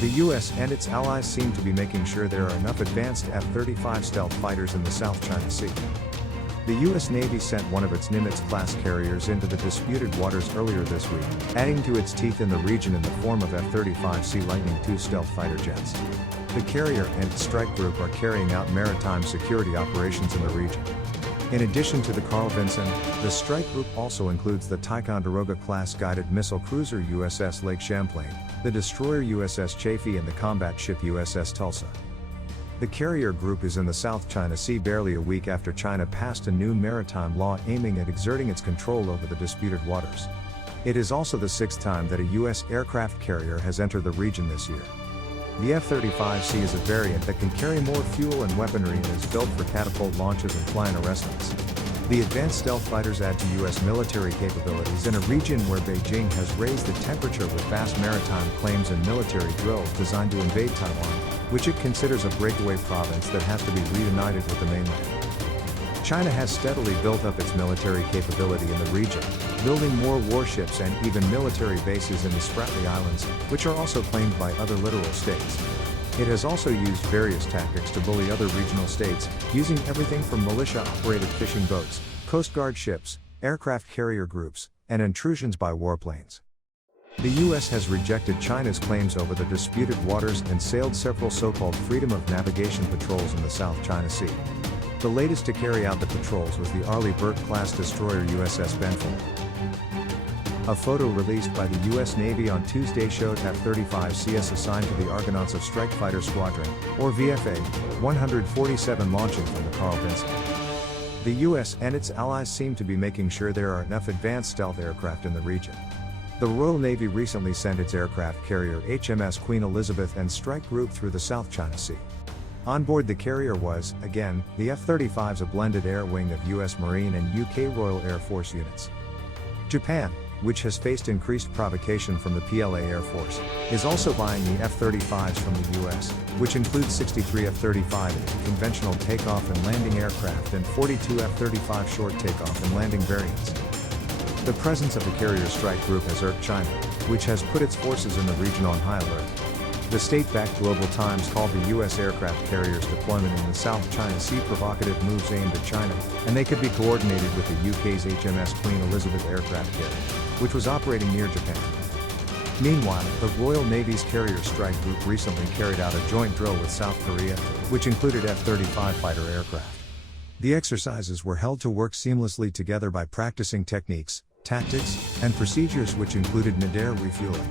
The US and its allies seem to be making sure there are enough advanced F-35 stealth fighters in the South China Sea. The US Navy sent one of its Nimitz-class carriers into the disputed waters earlier this week, adding to its teeth in the region in the form of F-35C Lightning II stealth fighter jets. The carrier and its strike group are carrying out maritime security operations in the region. In addition to the Carl Vinson, the strike group also includes the Ticonderoga-class guided missile cruiser USS Lake Champlain, the destroyer USS Chafee and the combat ship USS Tulsa. The carrier group is in the South China Sea barely a week after China passed a new maritime law aiming at exerting its control over the disputed waters. It is also the sixth time that a U.S. aircraft carrier has entered the region this year. The F-35C is a variant that can carry more fuel and weaponry and is built for catapult launches and flying arrestments. The advanced stealth fighters add to U.S. military capabilities in a region where Beijing has raised the temperature with vast maritime claims and military drills designed to invade Taiwan, which it considers a breakaway province that has to be reunited with the mainland. China has steadily built up its military capability in the region, building more warships and even military bases in the Spratly Islands, which are also claimed by other littoral states. It has also used various tactics to bully other regional states, using everything from militia-operated fishing boats, Coast Guard ships, aircraft carrier groups, and intrusions by warplanes. The U.S. has rejected China's claims over the disputed waters and sailed several so-called freedom of navigation patrols in the South China Sea. The latest to carry out the patrols was the Arleigh Burke-class destroyer USS Benfold. A photo released by the U.S. Navy on Tuesday showed F-35Cs assigned to the Argonauts of Strike Fighter Squadron, or VFA, 147 launching from the Carl Vinson. The U.S. and its allies seem to be making sure there are enough advanced stealth aircraft in the region. The Royal Navy recently sent its aircraft carrier HMS Queen Elizabeth and strike group through the South China Sea. On board the carrier was, again, the F-35's a blended air wing of US Marine and UK Royal Air Force units. Japan, which has faced increased provocation from the PLA Air Force, is also buying the F-35s from the US, which includes 63 F-35 conventional takeoff and landing aircraft and 42 F-35 short takeoff and landing variants. The presence of the carrier strike group has irked China, which has put its forces in the region on high alert. The state-backed Global Times called the U.S. aircraft carrier's deployment in the South China Sea provocative moves aimed at China, and they could be coordinated with the UK's HMS Queen Elizabeth aircraft carrier, which was operating near Japan. Meanwhile, the Royal Navy's carrier strike group recently carried out a joint drill with South Korea, which included F-35 fighter aircraft. The exercises were held to work seamlessly together by practicing techniques, tactics, and procedures which included mid-air refueling.